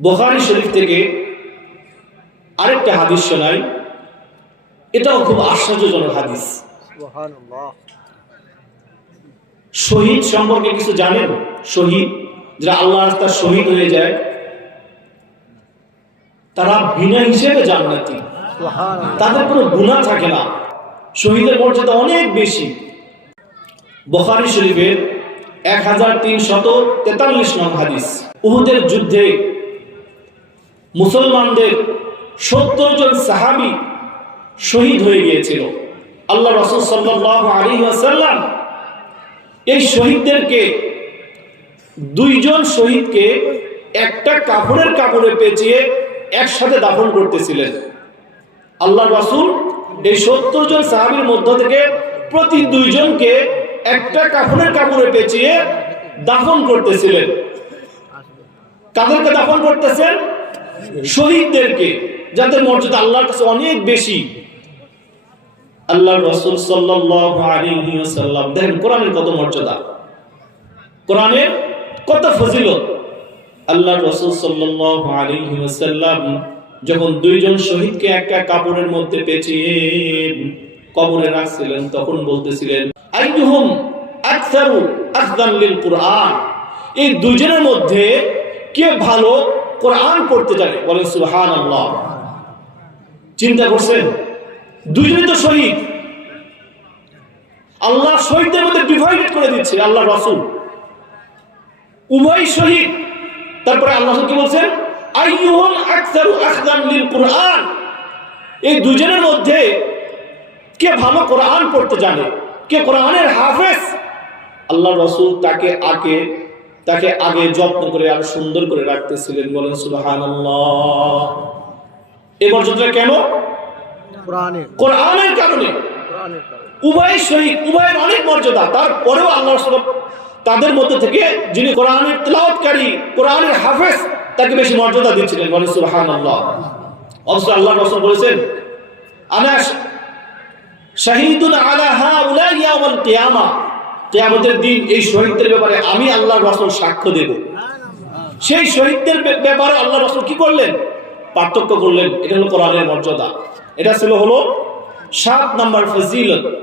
বোখারি শরীফ থেকে আরেকটা হাদিস শোনাই। এটাও খুব আশ্চর্যজনক হাদিস। শহীদ সম্পর্কে কিছু জানেন? শহীদ যারা আল্লাহ রাস্তার শহীদ হয়ে যায় তারা বিনা হিসেবে জান্নাতি। তাদের কোনো গুণা থাকে না। শহীদের মর্যাদা অনেক বেশি। বখারি শরীফের এক হাজার তিনশত তেতাল্লিশ নং হাদিস। উহুদের যুদ্ধে মুসলমানদের সত্তর জন সাহাবি শহীদ হয়ে গিয়েছিল। আল্লাহ রসুল সাল্লাহ আলী আসাল্লাম এই শহীদদেরকে দুইজন শহীদকে একটা কাপড়ের কাপড়ে পেঁচিয়ে একসাথে দাফন করতেছিলেন। আল্লাহ রসুল এই সত্তর জন সাহাবীর মধ্য থেকে প্রতি দুইজনকে একটা কাপড়ের কাপড়ে পেঁচিয়ে দাফন করতেছিলেন। কাদেরকে দাফন করতেছেন? শহীদদেরকে, যাদের মর্যাদা আল্লাহর কাছে অনেক বেশি। আল্লাহ রসুল ওয়াসাল্লাম, দেখেন কোরআনের কত মর্যাদা। কোরআনের কত আল্লাহ রসুল ওয়াসাল্লাম যখন দুইজন শহীদকে একটা কাপড়ের মধ্যে পেঁচিয়ে কবরে রাখছিলেন, তখন বলতেছিলেন, আইয়ুহুম আকসারু আখদান লিল কুরআন। এই দুজনের মধ্যে কে ভালো কোরআন পড়তে জানে? বলেন, সুবহানাল্লাহ। চিন্তা করছেন? দুইজনই তো শহীদ। আল্লাহ শহীদদের মধ্যে ডিভাইডেড করে দিচ্ছে আল্লাহ রসুল। উভয় শহীদ। তারপরে আল্লাহ কি বলছেন? আইয়ুহুম আকসারু আখদান লিল এই দুজনের মধ্যে কে ভালো কোরআন পড়তে জানে? কে কোরআনের হাফেজ? আল্লাহ রসুল তাকে আগে তাকে আগে যত্ন করে আরও সুন্দর করে রাখতেছিলেন বলেন সুবহানাল্লাহ। এই মর্যাদা কেন? কোরআনের। কারণে। উভয় শহীদ উভয়ের অনেক মর্যাদা। তারপরেও আল্লাহ তাদের মধ্যে থেকে যিনি কোরআনের তেলাওয়াতকারী কোরআনের হাফেজ তাকে বেশি মর্যাদা দিচ্ছিলেন বলে সুবহানাল্লাহ। অবশ্য আল্লাহ রসুল বলেছেন আনা শাহিদুন আলা হাউলাই ইয়াউমাল কিয়ামা। কিয়ামতের দিন এই শহীদদের ব্যাপারে আমি আল্লাহ রসুল সাক্ষ্য দেব। সেই শহীদদের ব্যাপারে আল্লাহ রসুল কি করলেন? পার্থক্য করলেন। এটা হলো কোরআনের মর্যাদা। এটা ছিল হলো সাত নাম্বার ফজিলত।